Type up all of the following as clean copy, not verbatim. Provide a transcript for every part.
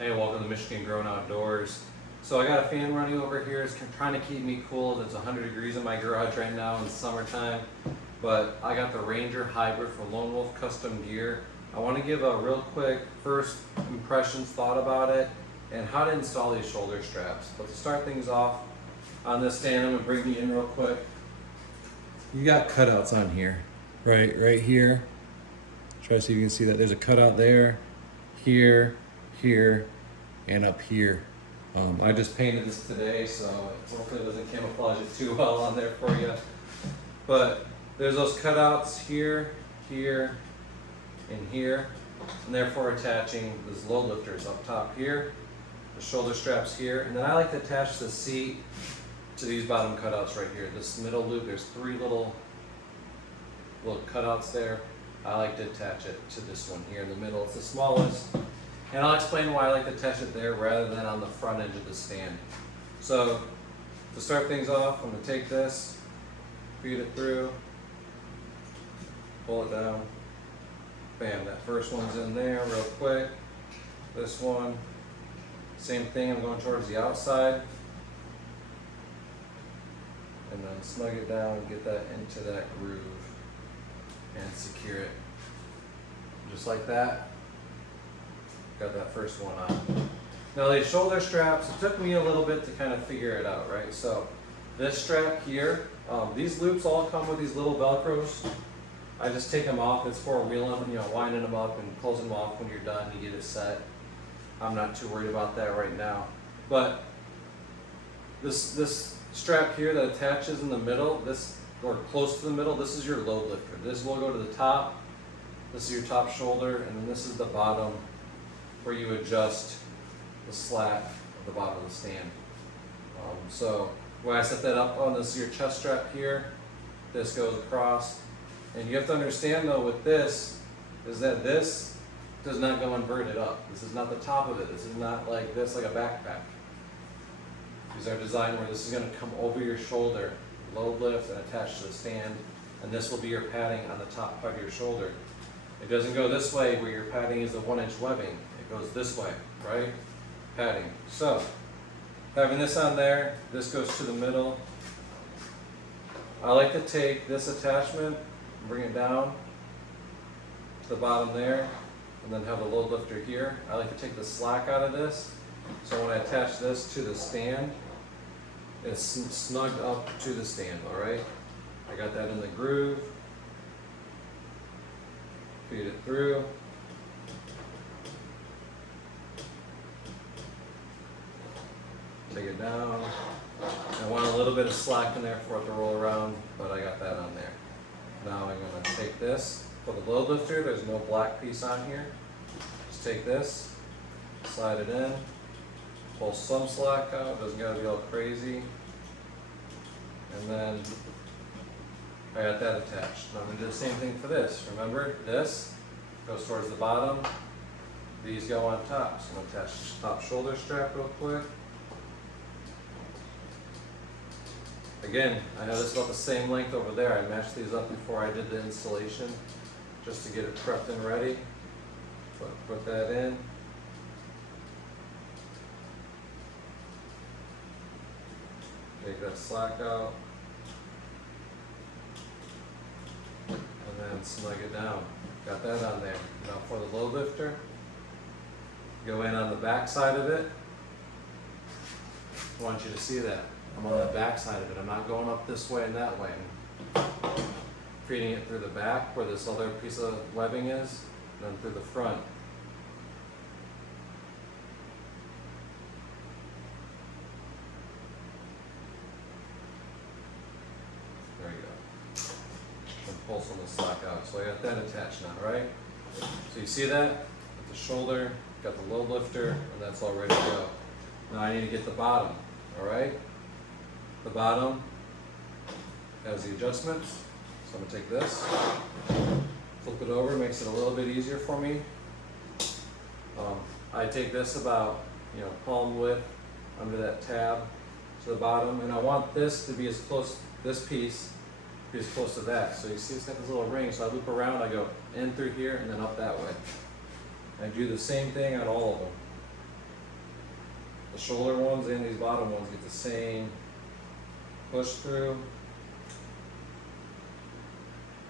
Hey, welcome to Michigan Grown Outdoors. So I got a fan running over here. It's trying to keep me cool. It's 100 degrees in my garage right now in the summertime. But I got the Ranger Hybrid from Lone Wolf Custom Gear. I want to give a real quick first impressions, thought about it, and how to install these shoulder straps. But to start things off, on this stand, I'm going to bring you in real quick. You got cutouts on here, right here. Try to see if you can see that. There's a cutout there, here, and up here. I just painted this today, so hopefully it doesn't camouflage it too well on there for you. But there's those cutouts here, and here, and therefore attaching these load lifters up top here, the shoulder straps here, and then I like to attach the seat to these bottom cutouts right here. This middle loop, there's three little cutouts there. I like to attach it to this one here in the middle. It's the smallest. And I'll explain why I like to attach it there rather than on the front edge of the stand. So to start things off, I'm going to take this, feed it through, pull it down. Bam, that first one's in there real quick. This one, same thing, I'm going towards the outside. And then snug it down and get that into that groove and secure it. Just like that. Got that first one on. Now these shoulder straps, it took me a little bit to kind of figure it out, right? So this strap here, these loops all come with these little Velcros. I just take them off. It's for wheeling, winding them up and closing them off when you're done. You get it set. I'm not too worried about that right now. But this strap here that attaches in the middle, or close to the middle, this is your load lifter. This will go to the top. This is your top shoulder, and then this is the bottom where you adjust the slack of the bottom of the stand. So when I set that up on this is your chest strap here, this goes across. And you have to understand though with this, is that this does not go inverted up. This is not the top of it. This is not like this, like a backpack. These are designed where this is going to come over your shoulder, load lift and attach to the stand, and this will be your padding on the top part of your shoulder. It doesn't go this way where your padding is the 1-inch webbing. It goes this way, right? Padding. So, having this on there, this goes to the middle. I like to take this attachment, bring it down to the bottom there, and then have the load lifter here. I like to take the slack out of this, so when I attach this to the stand, it's snugged up to the stand, all right? I got that in the groove. Feed it through. Take it down. I want a little bit of slack in there for it to roll around, but I got that on there. Now I'm going to take this. For the load lifter, there's no black piece on here. Just take this, slide it in, pull some slack out, doesn't got to be all crazy. And then I got that attached. Now I'm going to do the same thing for this. Remember, this goes towards the bottom. These go on top. So I'm going to attach the top shoulder strap real quick. Again, I know this is about the same length over there. I matched these up before I did the installation just to get it prepped and ready. Put that in. Take that slack out. And then snug it down. Got that on there. Now for the load lifter, go in on the back side of it. I want you to see that. I'm on the back side of it. I'm not going up this way and that way. I'm feeding it through the back where this other piece of webbing is, and then through the front. There you go. And pull some of the slack out. So I got that attached now, right? So you see that? Got the shoulder, got the load lifter, and that's all ready to go. Now I need to get the bottom, all right? The bottom has the adjustments. So I'm gonna take this, flip it over, makes it a little bit easier for me. I take this about, palm width under that tab to the bottom, and I want this to be as close, this piece, be as close to that. So you see it's got this little ring, so I loop around, I go in through here and then up that way. I do the same thing on all of them. shoulder ones and these bottom ones get the same push through,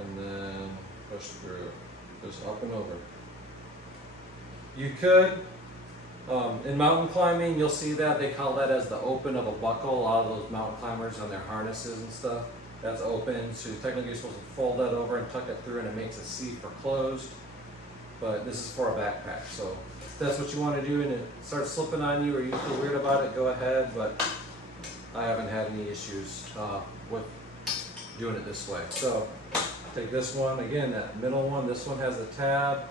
and then push through, just up and over. You could, in mountain climbing, you'll see that they call that as the open of a buckle. A lot of those mountain climbers on their harnesses and stuff, that's open. So technically you're supposed to fold that over and tuck it through, and it makes a C for closed. But this is for a backpack, so if that's what you want to do and it starts slipping on you or you feel weird about it, go ahead. But I haven't had any issues with doing it this way. So take this one, again, that middle one, this one has a tab.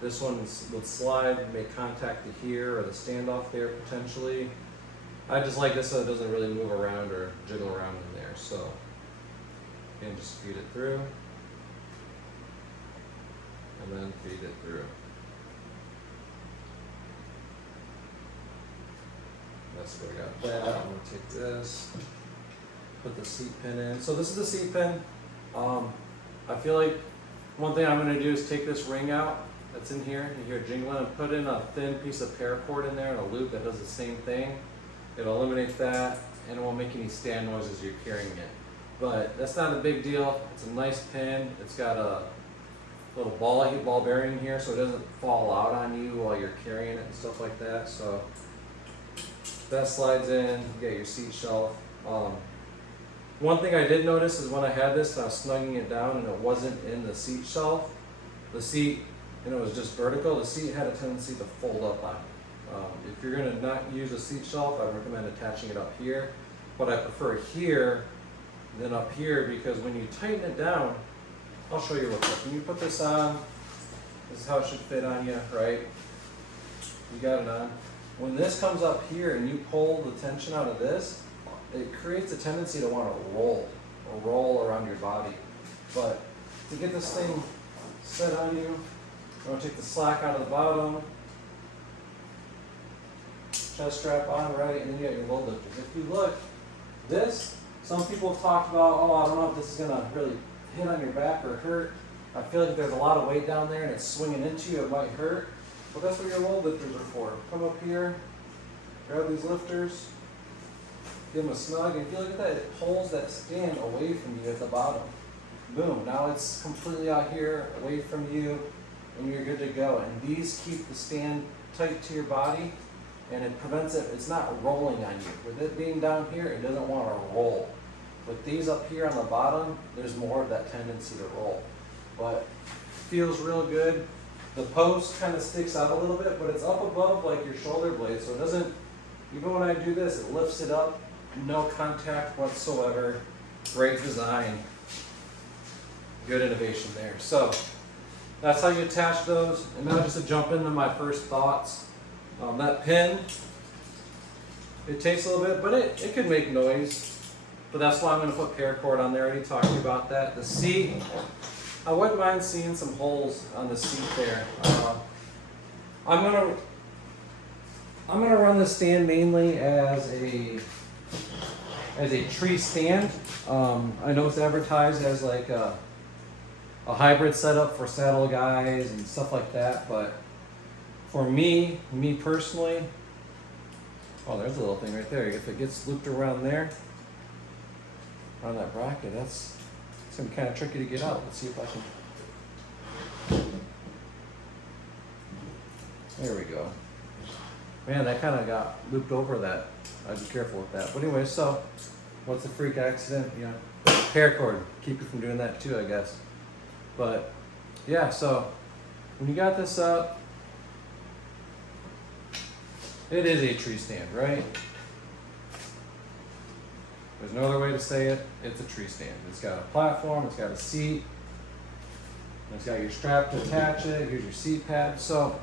This one would slide, make contact to here or the standoff there potentially. I just like this so it doesn't really move around or jiggle around in there. So again, just feed it through. And then feed it through. That's where I got that. I'm going to take this, put the seat pin in. So this is the seat pin. I feel like one thing I'm going to do is take this ring out that's in here, you hear it jingling, and put in a thin piece of paracord in there and a loop that does the same thing. It'll eliminate that and it won't make any stand noise as you're carrying it. But that's not a big deal. It's a nice pin. It's got a little ball bearing here so it doesn't fall out on you while you're carrying it and stuff like that. So that slides in, you got your seat shelf. One thing I did notice is when I had this, I was snugging it down and it wasn't in the seat shelf. The seat, and it was just vertical, the seat had a tendency to fold up on you. If you're going to not use a seat shelf, I recommend attaching it up here. But I prefer here than up here because when you tighten it down, I'll show you real quick. When you put this on, this is how it should fit on you, right? You got it on. When this comes up here and you pull the tension out of this, it creates a tendency to want to roll around your body. But to get this thing set on you, I'm going to take the slack out of the bottom, chest strap on, right, and then you got your load lifters. If you look, this, some people have talked about, oh, I don't know if this is going to really hit on your back or hurt. I feel like if there's a lot of weight down there and it's swinging into you, it might hurt. But that's what your load lifters are for. Come up here, grab these lifters, give them a snug, and if you look at that, it pulls that stand away from you at the bottom. Boom, now it's completely out here, away from you, and you're good to go. And these keep the stand tight to your body, and it prevents it, it's not rolling on you. With it being down here, it doesn't want to roll. With these up here on the bottom, there's more of that tendency to roll. But feels real good. The post kind of sticks out a little bit, but it's up above like your shoulder blade, so it doesn't, even when I do this, it lifts it up, no contact whatsoever. Great design, good innovation there. So that's how you attach those. And now just to jump into my first thoughts. That pin, it takes a little bit, but it could make noise. But that's why I'm going to put paracord on there. I already talked to you about that. The seat, I wouldn't mind seeing some holes on the seat there. I'm gonna run this stand mainly as a tree stand. I know it's advertised as like a hybrid setup for saddle guys and stuff like that, but for me personally, oh, there's a little thing right there. If it gets looped around there, on that bracket, it's gonna be kind of tricky to get out. Let's see if I can. There we go. Man, that kind of got looped over that. I'd be careful with that. But anyway, so what's a freak accident? You know, paracord, keep you from doing that too, I guess. But yeah, so when you got this up, it is a tree stand, right? There's no other way to say it. It's a tree stand. It's got a platform, it's got a seat, it's got your strap to attach it, here's your seat pad. So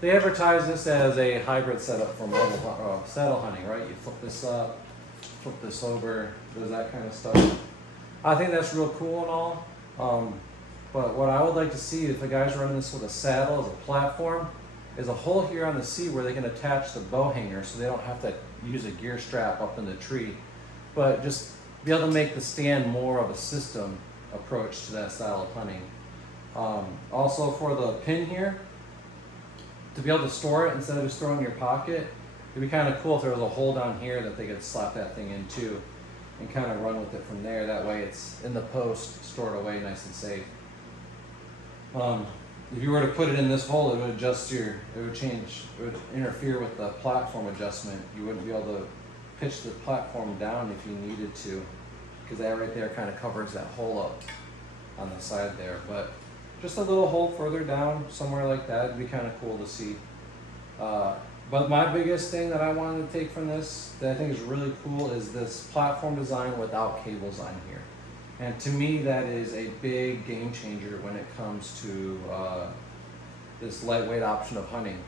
they advertise this as a hybrid setup for mobile saddle hunting, right? You flip this up, flip this over, does that kind of stuff. I think that's real cool and all. But what I would like to see if the guy's running this with a saddle as a platform is a hole here on the seat where they can attach the bow hanger so they don't have to use a gear strap up in the tree. But just be able to make the stand more of a system approach to that style of hunting. Also for the pin here, to be able to store it instead of just throwing it in your pocket, it'd be kind of cool if there was a hole down here that they could slap that thing into and kind of run with it from there. That way it's in the post, stored away nice and safe. If you were to put it in this hole, it would adjust it would interfere with the platform adjustment. You wouldn't be able to pitch the platform down if you needed to, because that right there kind of covers that hole up on the side there. But just a little hole further down, somewhere like that, would be kind of cool to see. But my biggest thing that I wanted to take from this that I think is really cool is this platform design without cables on here. And to me, that is a big game changer when it comes to this lightweight option of hunting.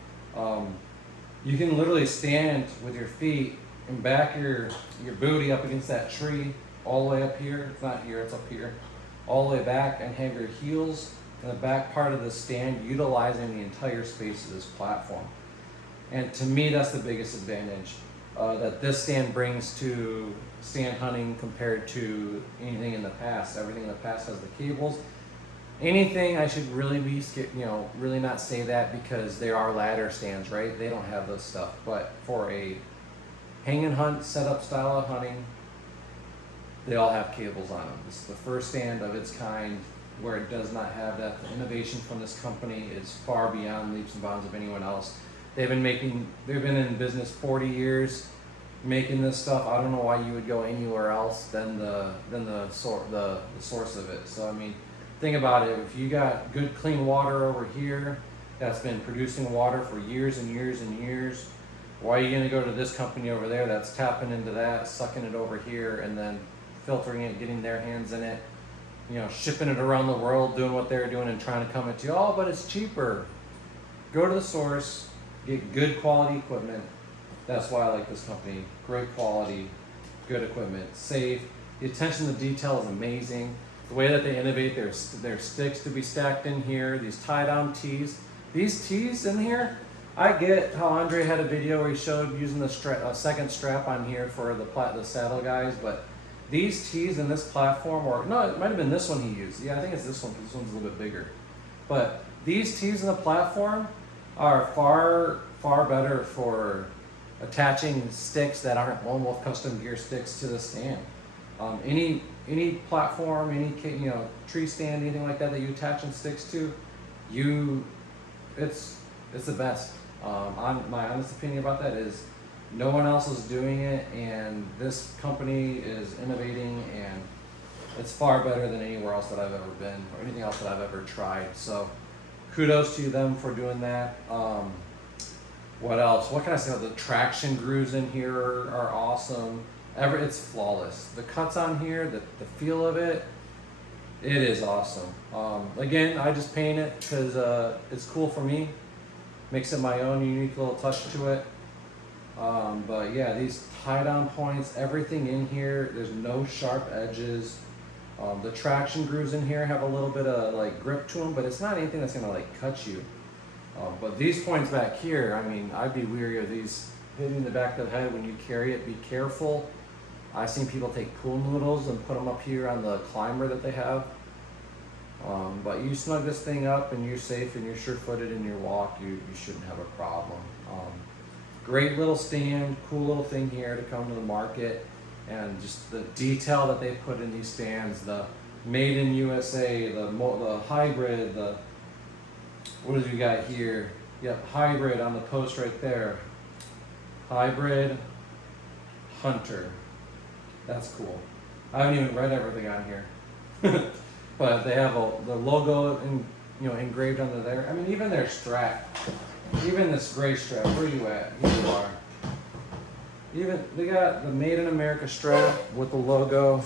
You can literally stand with your feet and back your booty up against that tree all the way up here. It's not here, it's up here. All the way back, and have your heels in the back part of the stand utilizing the entire space of this platform. And to me, that's the biggest advantage that this stand brings to stand hunting compared to anything in the past. Everything in the past has the cables. Anything, I should really be scared, really not say that, because there are ladder stands, right? They don't have this stuff. But for a hang and hunt setup style of hunting, they all have cables on them. This is the first stand of its kind where it does not have that. The innovation from this company is far beyond leaps and bounds of anyone else. They've been in business 40 years making this stuff. I don't know why you would go anywhere else than the source of it. So I mean, think about it. If you got good clean water over here that's been producing water for years and years and years, why are you gonna go to this company over there that's tapping into that, sucking it over here, and then filtering it, getting their hands in it, shipping it around the world, doing what they're doing and trying to come at you? Oh, but it's cheaper. Go to the source, get good quality equipment. That's why I like this company. Great quality, good equipment, safe. The attention to detail is amazing. The way that they innovate their sticks to be stacked in here, these tie-down tees. These tees in here, I get how Andre had a video where he showed using the second strap on here for the saddle guys, but these tees in this platform, or no, it might have been this one he used. Yeah, I think it's this one because this one's a little bit bigger. But these tees in the platform are far better for attaching sticks that aren't Lone Wolf custom gear sticks to the stand. Any platform, any tree stand, anything like that you attach sticks to, it's the best. My honest opinion about that is no one else is doing it, and this company is innovating, and it's far better than anywhere else that I've ever been or anything else that I've ever tried. So kudos to them for doing that. What else? What can I say? The traction grooves in here are awesome. It's flawless. The cuts on here, the feel of it is awesome. Again, I just paint it because it's cool for me. Makes it my own unique little touch to it. But yeah, these tie-down points, everything in here, there's no sharp edges. The traction grooves in here have a little bit of grip to them, but it's not anything that's gonna cut you. But these points back here, I mean, I'd be weary of these hitting the back of the head when you carry it. Be careful. I've seen people take pool noodles and put them up here on the climber that they have. But you snug this thing up and you're safe and you're sure-footed in your walk, you shouldn't have a problem. Great little stand, cool little thing here to come to the market, and just the detail that they put in these stands, the made in USA, the hybrid, what do you got here? Yep, hybrid on the post right there. Hybrid Hunter. That's cool. I haven't even read everything on here. But they have the logo engraved under there. I mean, even their strap, even this gray strap, where you at? Here you are. Even they got the Made in America strap with the logo.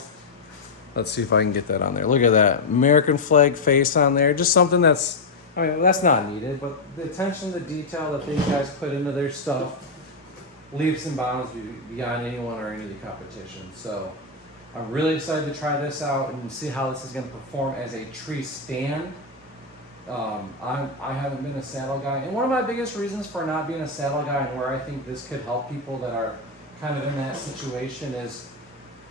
Let's see if I can get that on there. Look at that American flag face on there. Just something that's not needed, but the attention to detail that these guys put into their stuff leaps and bounds beyond anyone or any of the competition. So I'm really excited to try this out and see how this is going to perform as a tree stand. I haven't been a saddle guy, and one of my biggest reasons for not being a saddle guy and where I think this could help people that are kind of in that situation is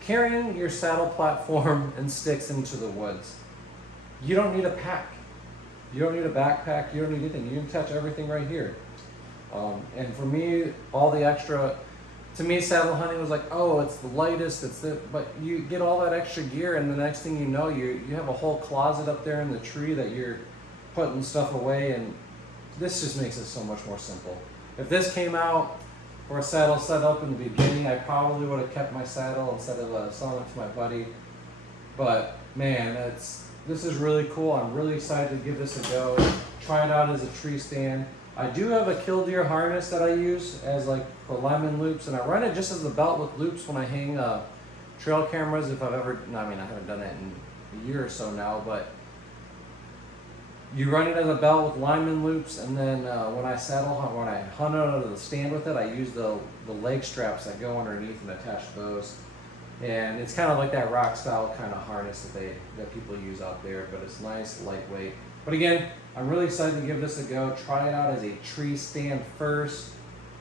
carrying your saddle platform and sticks into the woods. You don't need a pack. You don't need a backpack. You don't need anything. You can attach everything right here. And for me, all the extra, to me, saddle hunting was like, oh, it's the lightest, but you get all that extra gear, and the next thing you know, you have a whole closet up there in the tree that you're putting stuff away, and this just makes it so much more simple. If this came out for a saddle set up in the beginning, I probably would have kept my saddle instead of selling it to my buddy. But man, this is really cool. I'm really excited to give this a go. Try it out as a tree stand. I do have a killdeer harness that I use as like for lemon loops, and I run it just as a belt with loops when I hang trail cameras. If I've ever, I mean, I haven't done that in a year or so now, but you run it as a belt with lineman loops, and then when I hunt out of the stand with it, I use the leg straps that go underneath and attach those. And it's kind of like that rock style kind of harness that people use out there, but it's nice, lightweight. But again, I'm really excited to give this a go. Try it out as a tree stand first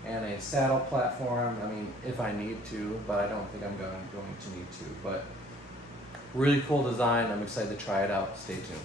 and a saddle platform. I mean, if I need to, but I don't think I'm going to need to. But really cool design. I'm excited to try it out. Stay tuned.